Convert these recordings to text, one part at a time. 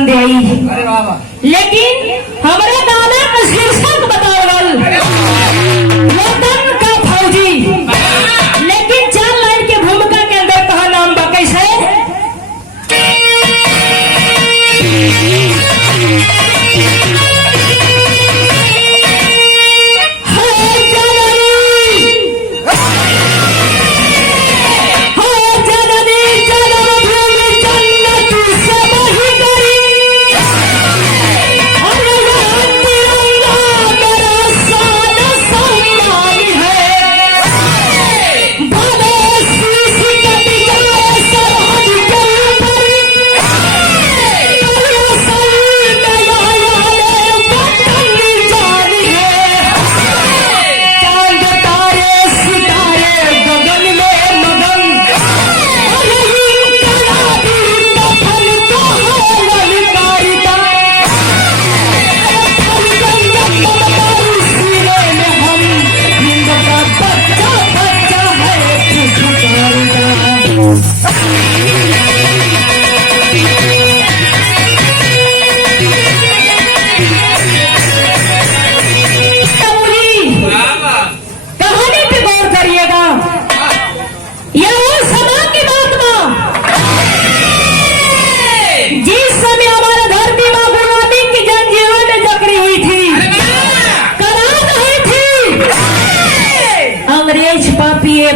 पसंद आई, लेकिन हमारे गाना का शीर्षक बतावल वतन का फौजी। लेकिन 4 लाइन के भूमिका के अंदर कहा नाम बा कैसे?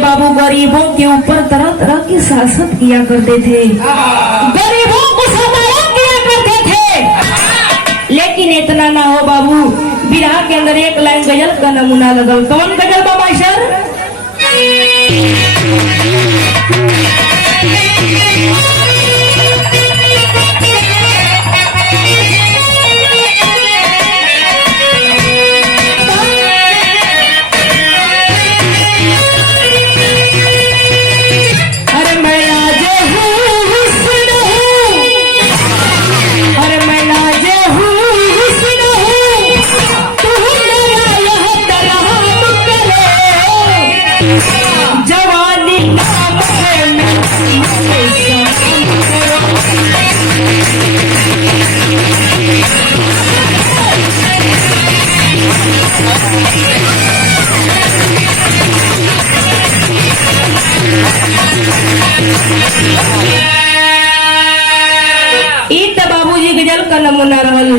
बाबू गरीबों के ऊपर तरह तरह की शासन किया करते थे, गरीबों को सताया किया करते थे। लेकिन इतना ना हो बाबू, बिरहा के अंदर एक लाइन गजल का नमूना लगल। कौन गजल बाबा सर? बाबूजी गजल का नमूना रहल।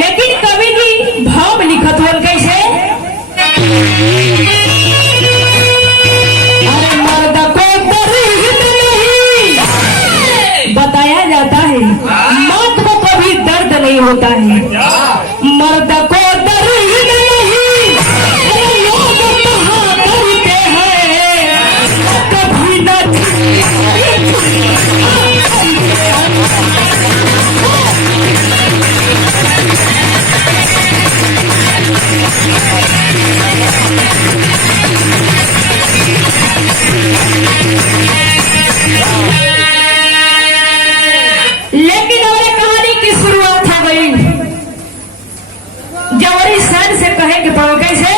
लेकिन कवि जी भाव लिखत होल कैसे? अरे मर्द को दर्द नहीं बताया जाता है, मर्द को कभी दर्द नहीं होता है। मर्द को दर्द नहीं, लोग कहा करते हैं कभी न लेकिन हमारे कहानी की शुरुआत हो गई जवरी सर से कहे कि पाओ कैसे?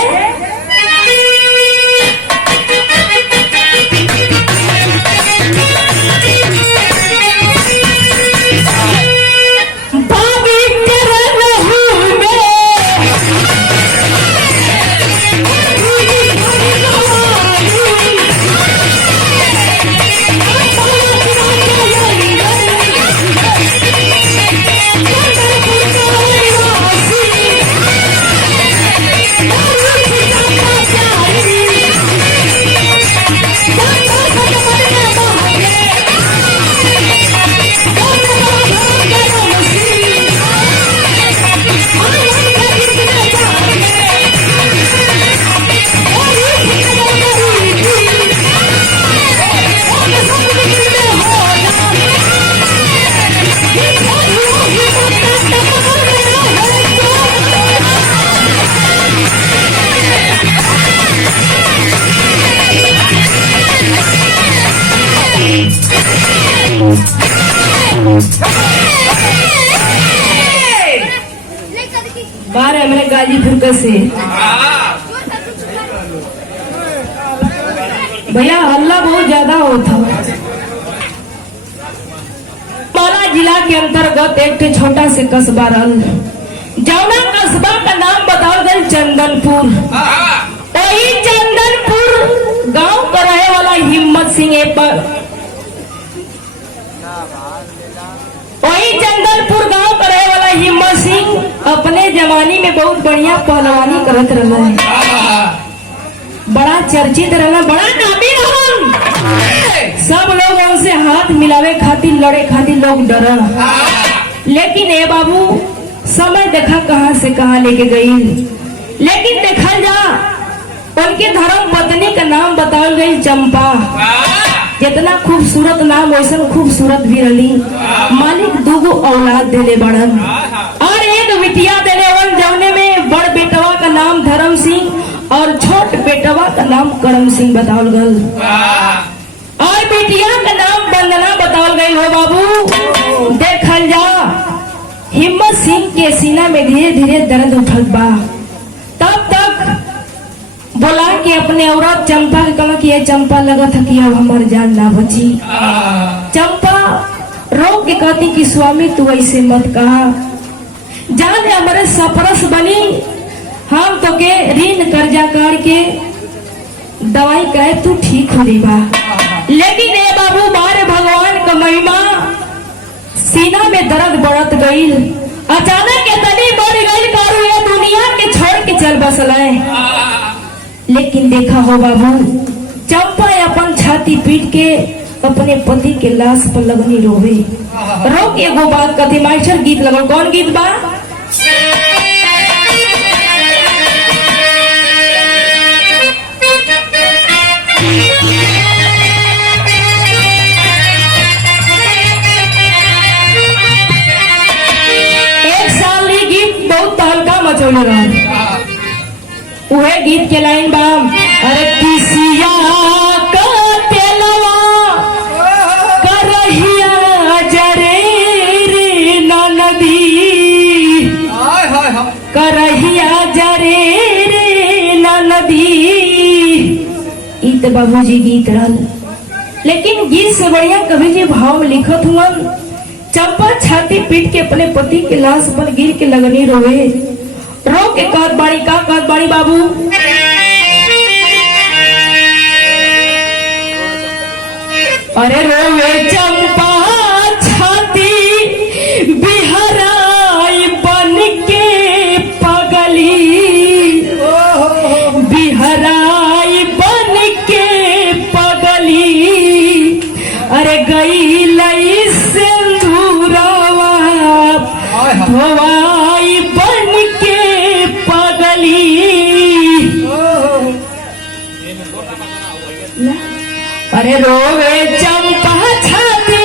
बारह मैंने गाजीपुर का से भैया हल्ला बहुत ज्यादा होता। जिला के अंतर्गत एक ठे छोटा से कस्बा रहल, जौना कस्बा का नाम बताओ गए चंदनपुर। वही चंदनपुर गांव का रहे वाला हिम्मत सिंह वही चंदनपुर गांव का रहे वाला हिम्मत सिंह अपने जमाने में बहुत बढ़िया पहलवानी करत रहा है, बड़ा चर्चित रहा, बड़ा नामी रहन। सब लोग उनसे हाथ मिलावे खातिर लड़े खातिर लोग डरा, लेकिन ए बाबू समय देखा कहां से कहां लेके गई। लेकिन देखा जा उनके धर्म पत्नी का नाम बताओ गई चंपा। जितना खूबसूरत नाम वैसा खूबसूरत भी रही। मालिक दूगो औलाद देले बड़न और एक बिटिया देले वन, जौने में बड़ बेटवा का नाम धर्म सिंह और छोट बेटवा का नाम करम सिंह बताओल गल और बिटिया का नाम वंदना बताओल गई हो। बाबू देखल जा हिम्मत सिंह के सीना में धीरे धीरे दर्द उठत बा। तब तक बोला कि अपने औरत चंपा के कहा कि चंपा लगा था कि अब हमार जान ना बची। चंपा रो के कहती कि स्वामी तू ऐसे मत कहा, जान हमारे सपरस बनी, हम तो के ऋण कर्जा कर के दवाई कहे तू ठीक हो रही बा। लेकिन ए बाबू बारे भगवान का महिमा, सीना में दर्द बढ़त गई। अचानक इतनी बढ़ गई कारू ये दुनिया के छोड़ के चल बसलाए। लेकिन देखा हो बाबू चंपा अपन छाती पीट के अपने पति के लाश पर लगनी रोवे। रो के एगो बात कथी मास्टर गीत लगल, कौन गीत बा? एक साल ये गीत बहुत तहलका मचौले रहा। उहे गीत के लाइन बा, अरे किसिया का तेलवा करहिया जरे रे नदी, करहिया जरे रे नदी। ई तो बाबूजी गीत रहल, लेकिन गीत से बढ़िया कवि जी भाव लिखत हुआ। चंपा छाती पीट के अपने पति के लाश पर गिर के लगनी रोवे। रो के कहत बाड़ी का कहत बाड़ी बाबू, अरे रोवे चंपा छाती बिहराई बन के पगली, बिहराई बन के पगली। अरे गई लई सिंदूरवा धोवाई बन के पगली। अरे रोवे चंपा छाती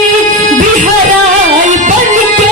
बिहराई बन के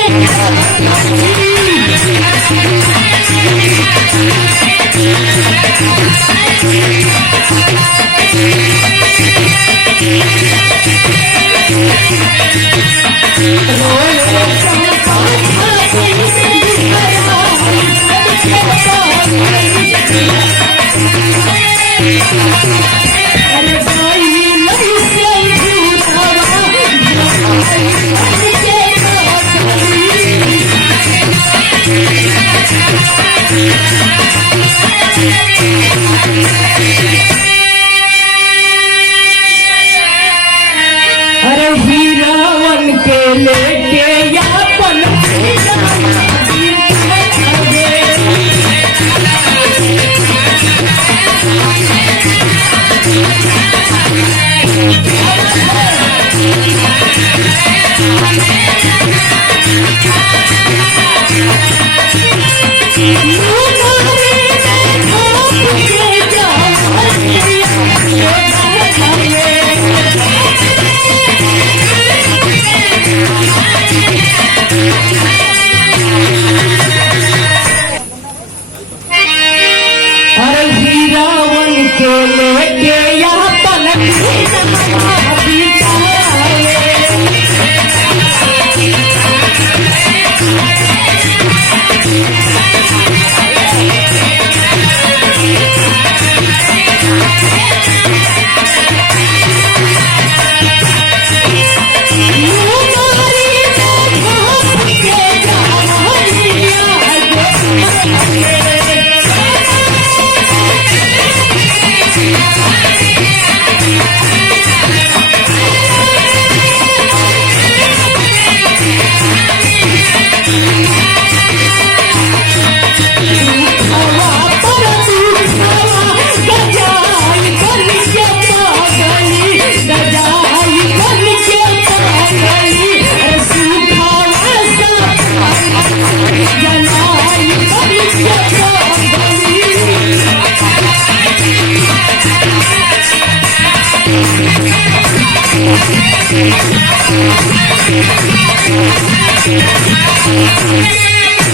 ए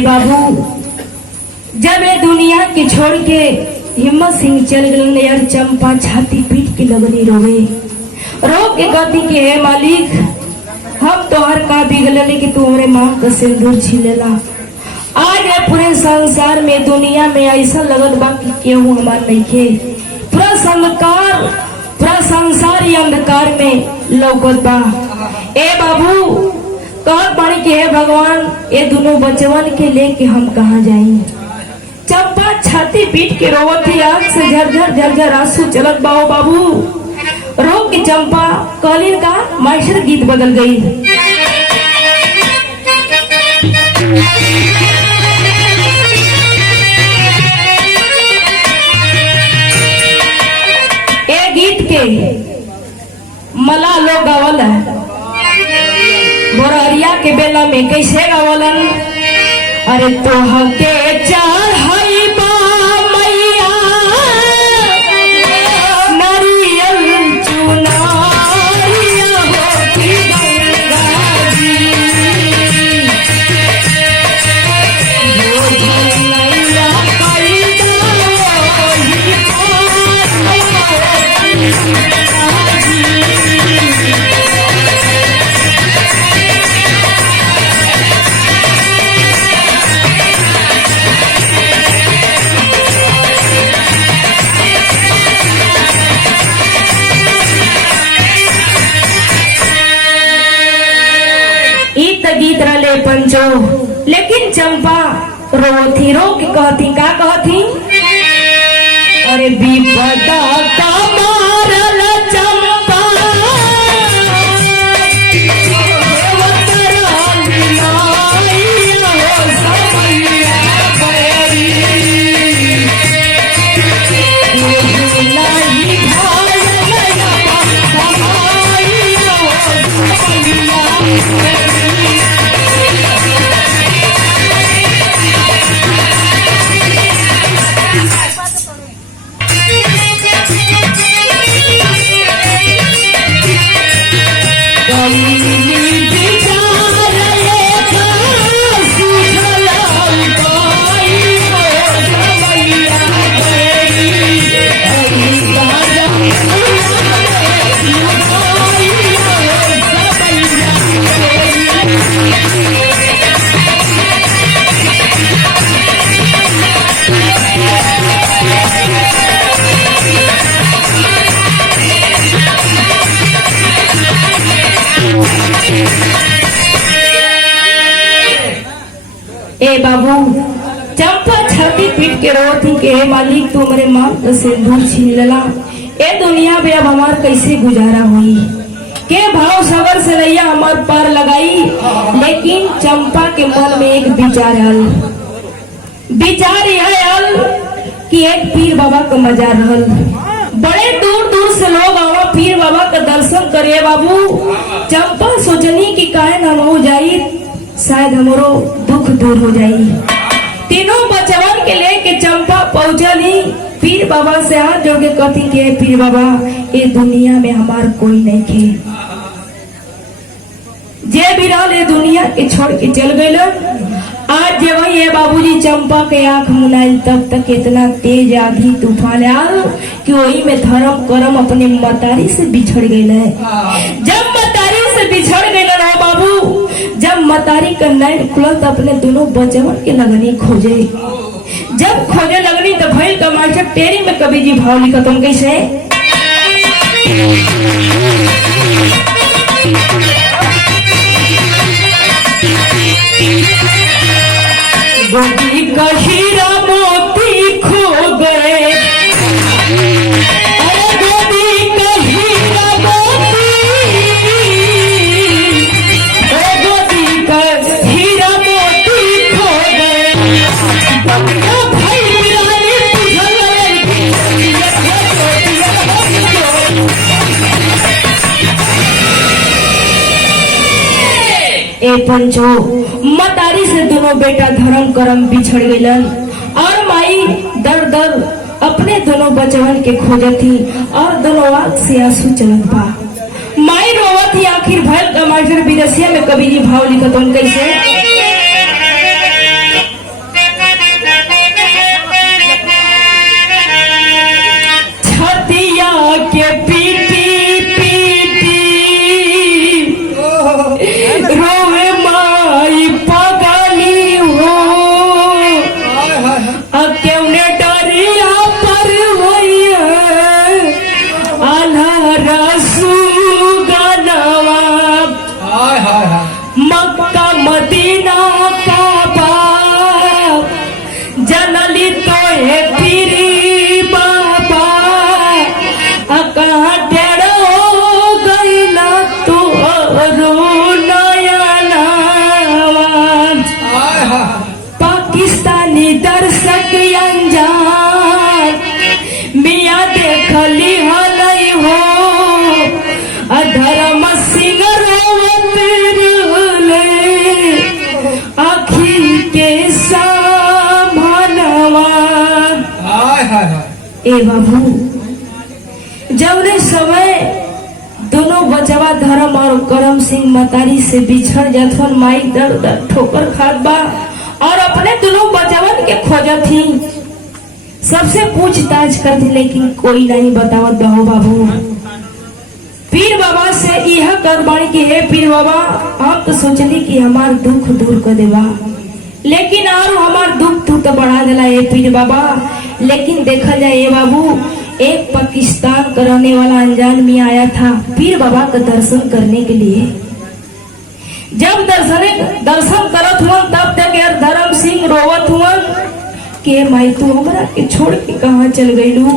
बाबू, जब ये दुनिया के छोड़ के हिम्मत सिंह चल गए यार, चंपा छाती पीट के लगनी रोवे, रो के कहती के हे मालिक, हम तोहर का बिगड़ले कि तू हमारे माँ का सिंदूर छीलेला। आज ये पूरे संसार में दुनिया में ऐसा लगत बा कि केहू हमार नहीं खे, पूरा संसार ही अंधकार में लौकत बा। ए बाबू, कहत बाड़ी के हे भगवान, ये दोनों बचवन के लेके हम कहाँ जाई। चंपा छाती पीट के रोवत थी, आंख से झरझर झरझर आंसू चलत बाओ बाबू। रो के चंपा कहलिन का मास्टर गीत बदल गई। ए गीत के मला लोग गावल है बोरहरिया के बेला में कैसे गावलन। अरे तोहके चढ़ाई बा मैया नारियल चुनरिया होती गंगा जी, वो झलैया कैदा ओही पार गंगा जी। गीत रले पंचो, लेकिन चंपा रोथी, रो के कहती का कहती। अरे विपदा का मारल चंपा ए बाबू, चंपा छाती पीट के रोती के हे मालिक, तू हमारे माँ का सिंदूर छीन लेला। ए दुनिया में अब हमार कैसे गुजारा हुई, के भाव सबर से रैया हमार पार लगाई। लेकिन चंपा के मन में एक विचार आयल कि एक पीर बाबा का मजार रहल, बड़े दूर दूर से लोग आवा पीर बाबा का दर्शन करे। बाबू, चंपा सोचनी कि काहे न हो जाई, शायद हमरो दुख दूर हो जाई। तीनों बचवन के लेके चंपा पहुंचली पीर बाबा से, हाथ जोड़ के कहती के पीर बाबा, ये दुनिया में हमार कोई नहीं खे, जे बिराल ये दुनिया के छोड़ के चल गए। आज जब ये बाबूजी चंपा के आंख मुनाइल, तब तक इतना तेज आंधी तूफान आल कि वही में धर्म करम अपने मतारी से बिछड़ गए। जब मतारी से बिछड़ गए ना बाबू, जब मतारी का नैन खुलल तो अपने दोनों बचवन के लगनी खोजे। जब खोजे लगनी तो भैल का मास्टर तेरी में कवि जी भाव लिखा, तुम कैसे। गोदी का हीरा मोती खो गए, अरे गोदी का हीरा मोती, गोदी का हीरा मोती खो गए। भाई बिरानी ए पंचो, मतारी से दोनों बेटा धर्म करम बिछड़ गलन और माई दर दर अपने दोनों बचवन के खोजत थी और दोनों आंख से आंसू चलत बा। माई रोवत बात ही आखिर भैल का मास्टर विदेशिया में कभी जी भाव लिखत हम कैसे छतिया के पीटी पीटी रोवे माई पगली हो अकेले डरिया पर होइया आल्हा रसू गनवा मक्का मदीना का बाप जनली तो है पीरी बाबा कहाँ टेढ़ो गईला तू पाकिस्तानी दर्शक अनजान मियाँ देखली हलई हो धर्म सिंह रोवत आखी के सामनवा ए बाबू जवने समय दोनों बचवा धर्म और करम सिंह मतारी से बिछड़ जाथन माई दर दर ठोकर खात बा और अपने दोनों बचवन के खोजत थी सबसे पूछताछ कर थी लेकिन कोई नहीं बतावत बहो बाबू पीर बाबा से यह करबाणी की है पीर बाबा आप तो सोचली कि हमार दुख दूर कर देवा लेकिन और हमार दुख तू तो बढ़ा देला ये पीर बाबा लेकिन देखा जाए ये बाबू एक पाकिस्तान का रहने वाला अनजान मियाँ आया था पीर बाबा का दर्शन करने के लिए जब दर्शन करत हुआ तब तक यार धर्म सिंह रोवत हुआ कि माई तू हमरा के छोड़ के कहाँ चल गईलू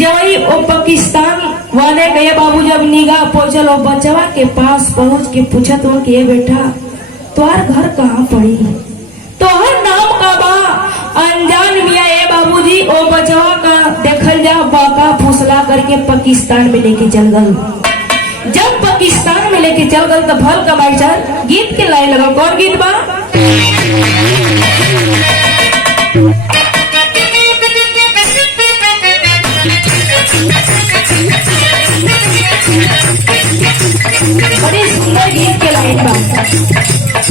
जब वो पाकिस्तान वाले गए बाबू जब निगाह पहुंचल और बचवा के पास पहुंच के पूछत हो कि बेटा तुम्हार घर कहाँ पड़ी तोहर नाम का बा अनजान मियाँ ए बाबूजी ओ बचवा का देखल जा बाका फुसला करके पाकिस्तान में लेके चल गल जब पाकिस्तान में लेके चल गल तो भल का मास्टर गीत के लाइन लगा कौन गीत बा बड़ी सुंदर गीत के लाइन बा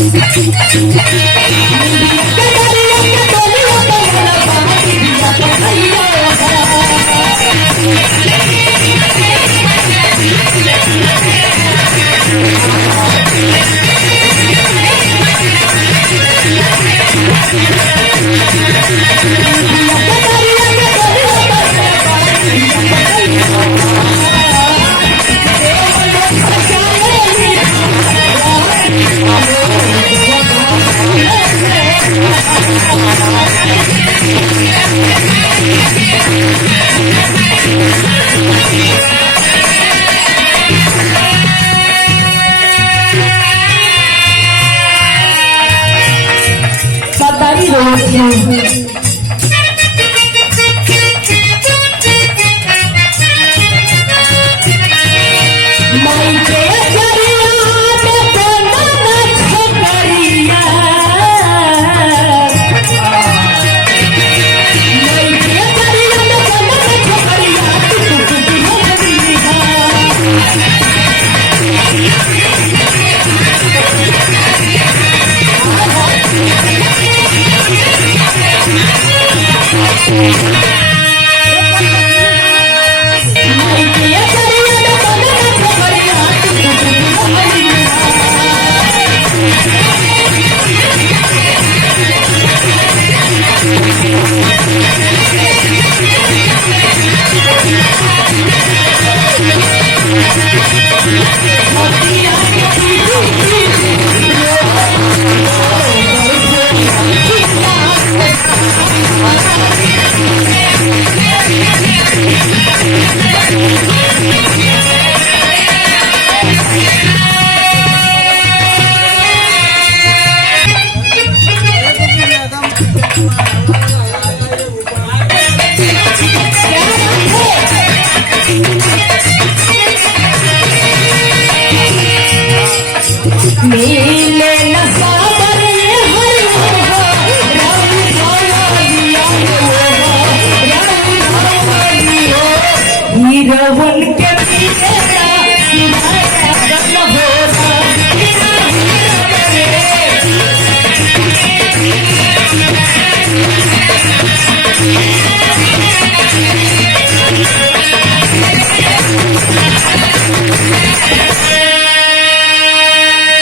रावण के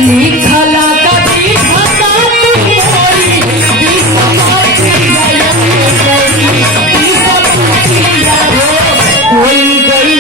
लिखला कभी भगाती मोरी विसमाती कोई गई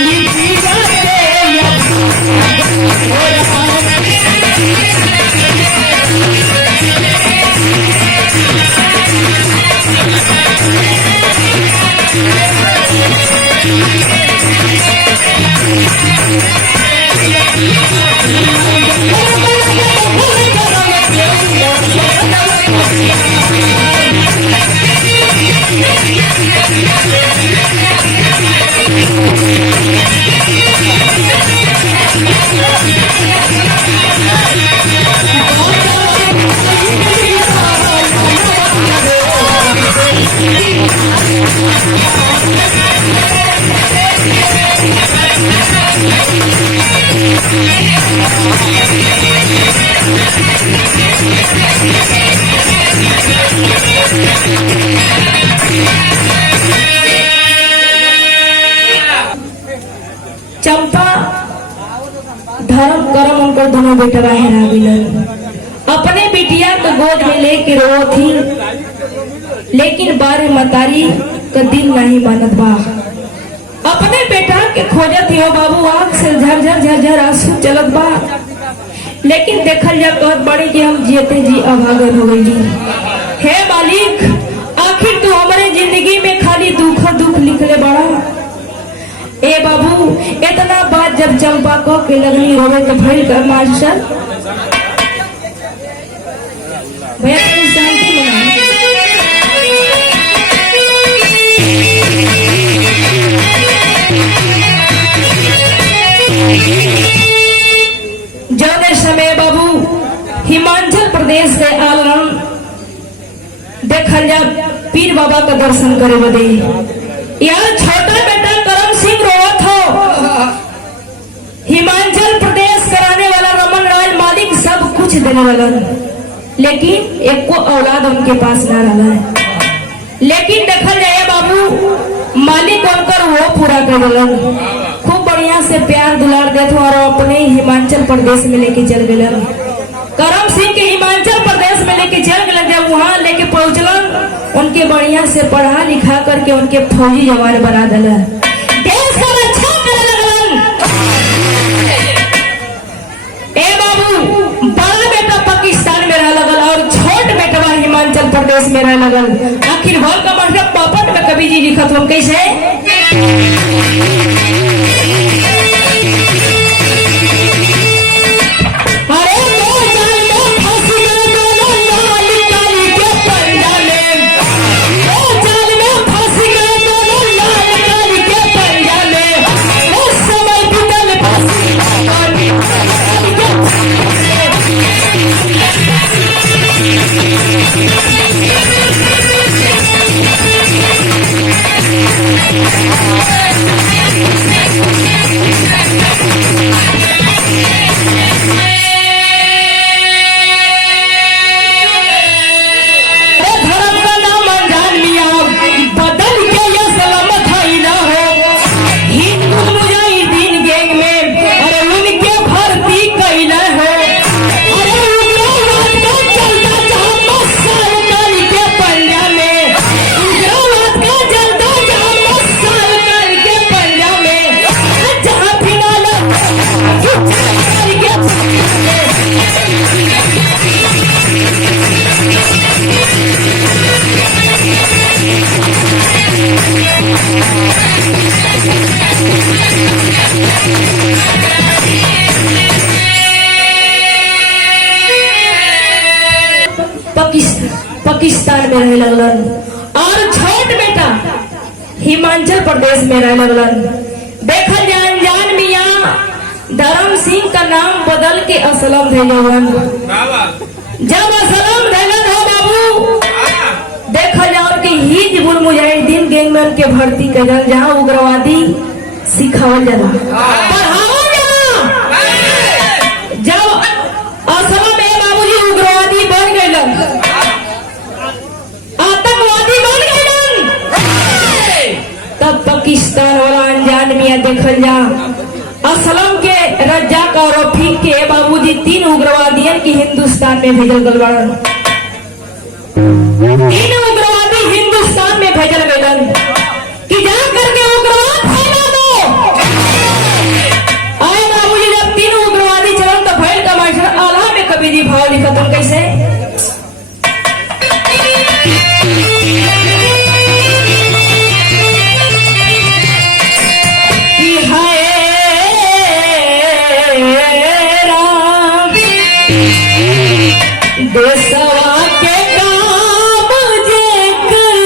चंपा धर्म करम उनकर दोनों बेटवा हेरा गइलन। अपने बिटिया के गोद में लेके रो थी, लेकिन बारे मतारी का दिल नहीं मानत बा। अपने बेटा के खोजत हो बाबू, आंख से झरझर झरझर आंसू चलत बा। लेकिन देखल जा कहत बड़ी कि हम जीते जी अभागन हो गई। हे मालिक, आखिर तू हमारे जिंदगी में खाली दुख दुख लिखले बड़ा। ए बाबू, इतना बात जब चंपा को के लगनी होवे तो भइल कर मास्टर भैया तू शांति बना। जौने समय बाबू हिमाचल प्रदेश के आलम देखल जा पीर बाबा का दर्शन करे बदे यार छोटा बेटा करम सिंह रोवत हो। हिमाचल प्रदेश कराने वाला रमन राज मालिक सब कुछ देने वाला, लेकिन एक को औलाद उनके पास ना रहा है। लेकिन देखल जाए बाबू, मालिक उनकर वो पूरा कर दिलन। खूब बढ़िया से प्यार दुलार देते और अपने हिमाचल प्रदेश में लेके चल गए। करम सिंह के हिमाचल प्रदेश में लेके चल गए। जब वहाँ लेके पहुंचलन, उनके बढ़िया से पढ़ा लिखा करके उनके फौजी जवान बना दिला। देश का रक्षा करे लगलन। ए बाबू, बड़ा बेटा पाकिस्तान में रह लगल और छोट बेटा हिमाचल प्रदेश में रह लगल। आखिर भल का मतलब पापट में कवि जी लिखत हम कैसे पाकिस्तान में रह लगलन और छोट बेटा हिमाचल प्रदेश में रह लगलन। देखल जाए अनजान मियाँ धर्म सिंह का नाम बदल के असलम धैलन। जब असलम धैलन हो बाबू, देखल जाओ कि हिजबुल मुजाहिदीन गैंग में उनके भर्ती कर जहाँ उग्रवादी सिखावल जाला, पढ़ावल जाला। जब असलम में बाबूजी उग्रवादी बन गए, तब पाकिस्तान वाला अनजान मियाँ देखल जा असलम के रज्जा का के बाबूजी 3 उग्रवादियन की हिंदुस्तान में भेजल गल बाड़न। 3 उग्रवादी हिंदुस्तान में भेजल गलन कि जा करके उग्रवाद फैला दो। आए बाबूजी जब 3 उग्रवादी चलन तो भैल का मास्टर आल्हा में कवि जी भाव लिखत हन कैसे देशवा के काम जे कर,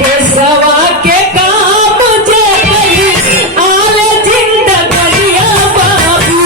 देशवा के काम जे कर, आल जिंदगिया बाबू।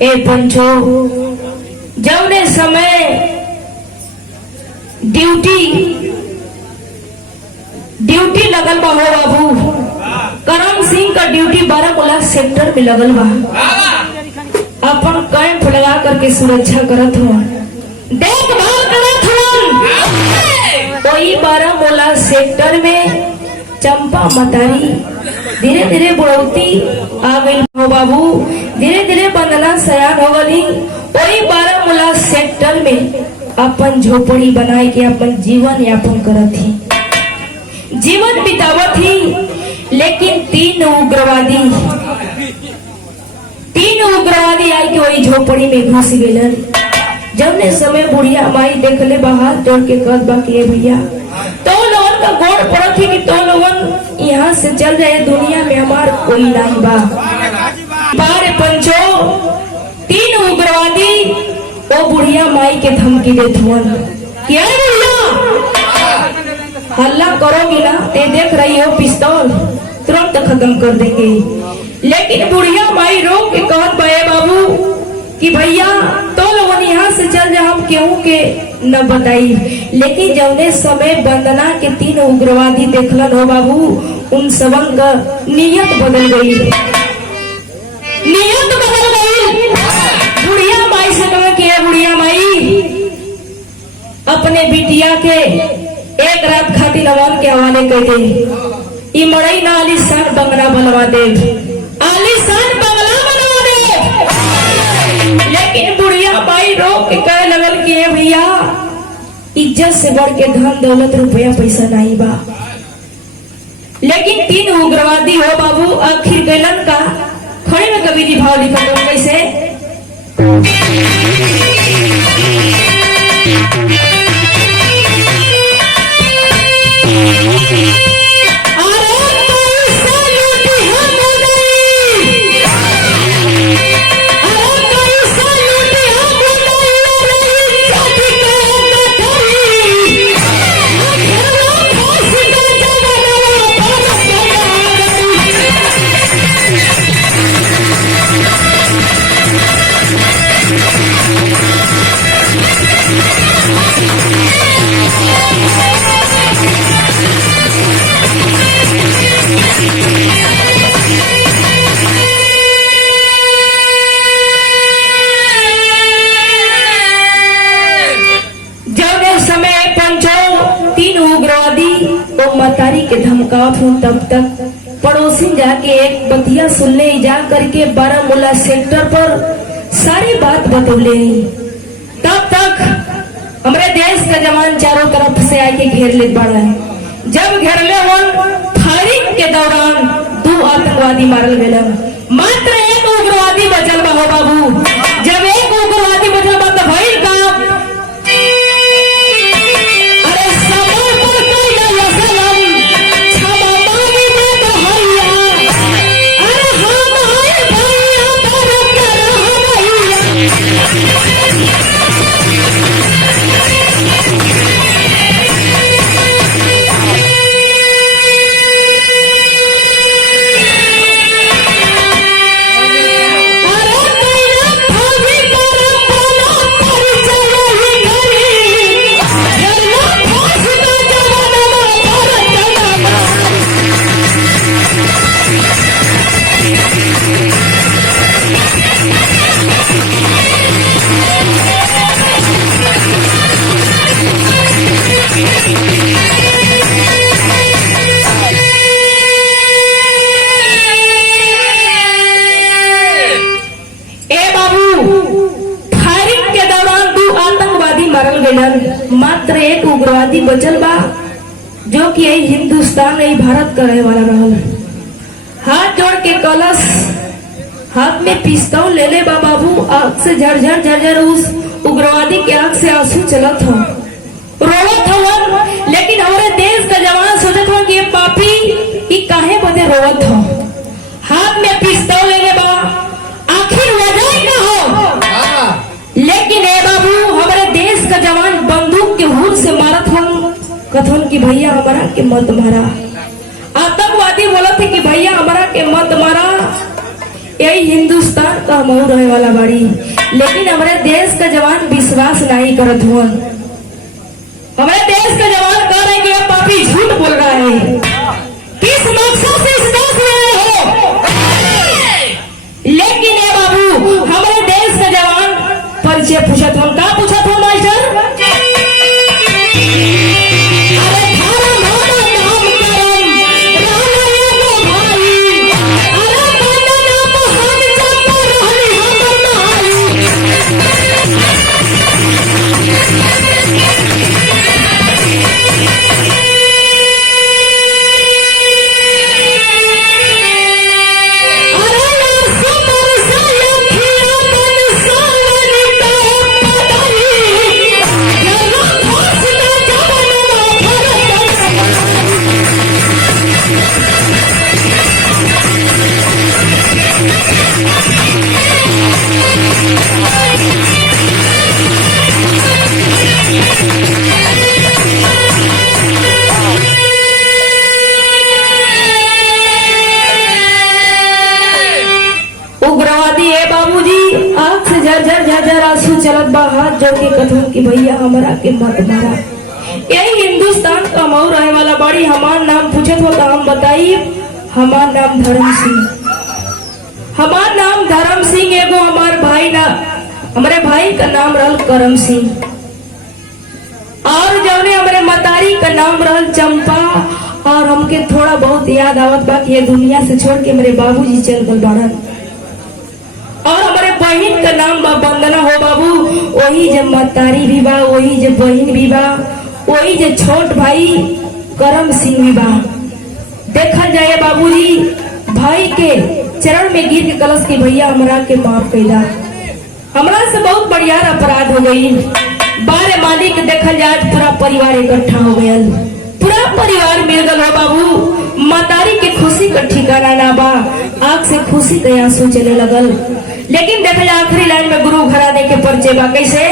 ए पंचो जौने समय ड्यूटी लगल बा हो बाबू करम सिंह का ड्यूटी 12 सेक्टर में लगल बा। अपन कैंप लगा करके सुरक्षा करत हो, देखभाल करत हो। वही 12 सेक्टर में चंपा मतारी धीरे धीरे बुढ़ौती आ गई हो बाबू, धीरे धीरे बंदना सयान हो गई। वही 12 सेक्टर में अपन झोपड़ी बनाए के अपन जीवन यापन करत थी, जीवन बितावत थी। लेकिन 3 उग्रवादी आई के वही झोपड़ी में घुस गए। जबने समय बुढ़िया माई देखले बाहर जोड़ के कद बाकी भैया तो लोगन का गोड़ पड़त थी कि तो लोगन यहाँ से चल जाए, दुनिया में हमार कोई नहीं बा। बारे पंचो 3 उग्रवादी वो बुढ़िया माई के धमकी देत हुआ क्या हल्ला करोगी ना ते देख रही हो पिस्तौल तुरंत खत्म कर देंगे। लेकिन बुढ़िया माई रोक के कहत बे बाबू कि भैया तो लोगन यहाँ से चल जा, हम क्यों के न बताई। लेकिन जौने समय वंदना के 3 उग्रवादी देखलन हो बाबू, उन सबन का नियत बदल गई, नियत बदल गई। बुढ़िया माई से कहा कि बुढ़िया माई अपने बिटिया के एक रात खातिर अवान के हवाले कर दे, मड़ई ना आलीशान बंगला बनवा दे, आलीशान बंगला बनवा दे। लेकिन बुढ़िया माई रोक के कहे लगल कि भैया इज्जत से बढ़ के धन दौलत रुपया पैसा नहीं बा। लेकिन 3 उग्रवादी हो बाबू आखिर गलन का खड़े में कवि जी भाव लिखा तो कैसे थकावत हूँ तब तक पड़ोसी जाके एक बतिया सुनने जा करके बारामूला सेक्टर पर सारी बात बतौले। तब तक हमारे देश का जवान चारों तरफ से आके घेर ले पड़ा है। जब घेरले फायरिंग के दौरान 2 आतंकवादी मारल गए, मात्र एक उग्रवादी बचल बा हो बाबू। जब एक उग्रवादी बचल बा तो भइल का, अरे समय पर कइला वसलम छबा मांगी में तो हैया, अरे हम है भैया तरफ मात्र एक उग्रवादी बचल बा जो कि यही हिंदुस्तान यही भारत का रहे वाला रहल। हाथ जोड़ के कलश हाथ में पिस्तौल ले ले बा बाबू। आंख से झरझर झरझर उस उग्रवादी के आंख से आंसू चलत हो, रोवत हो। लेकिन हमारे देश का जवान सोचत हो कि ये पापी ये काहे बदे रोवत हो। हाथ में पिस्तौल ले ले बा, आखिर वजह क्या हो। लेकिन ए बाबू हमारे देश का जवान बंदूक के हुर से मारत हो, कथन कि भैया हमारा के मत मारा। आतंकवादी बोला थे कि भैया हमारा के मत मारा, यही हिंदुस्तान का हम रहे वाला बाड़ी। लेकिन हमारे देश का जवान विश्वास नहीं करत हुआ। हमारे देश का जवान कह रहे कि पापी झूठ बोल रहा है। किस मकसद से इस देश में आए हो। लेकिन ये बाबू हमारे देश का जवान परिचय पूछत हो, का पूछत हो मास्टर। चलत बा हाथ जोड़ के कथन कि भैया हमारा के मत मारा। यही हिंदुस्तान का मऊ रहे वाला बड़ी। हमार नाम पूछत हो तो हम बताइए, हमार नाम धर्म सिंह। हमार नाम धर्म सिंह। एगो हमार भाई ना, हमारे भाई का नाम रहल करम सिंह, और जौने हमारे मतारी का नाम रहल चंपा। और हमके थोड़ा बहुत याद आवत बा कि ये दुनिया से छोड़ के मेरे बाबूजी चल गल बाड़न। और हमारे बहन का नाम बा वंदना हो बाबू। वही जब मतारी भी बा, वही जब बहन भी बा, वही जब छोट भाई करम सिंह भी बा। देखल जाए बाबूजी भाई के चरण में गिर के कलश की भैया हमरा के माफ कैला। हमरा से बहुत बढ़िया अपराध हो गई। बारे मालिक देखल जाए पूरा परिवार इकट्ठा हो गया, पूरा परिवार मिल गल हो बाबू। मतारी के खुशी का ठिकाना ना बा, आंख से खुशी के आंसू चले लगल। लेकिन देखा जाए आखिरी लाइन में गुरु घराने के परिचय बा कैसे।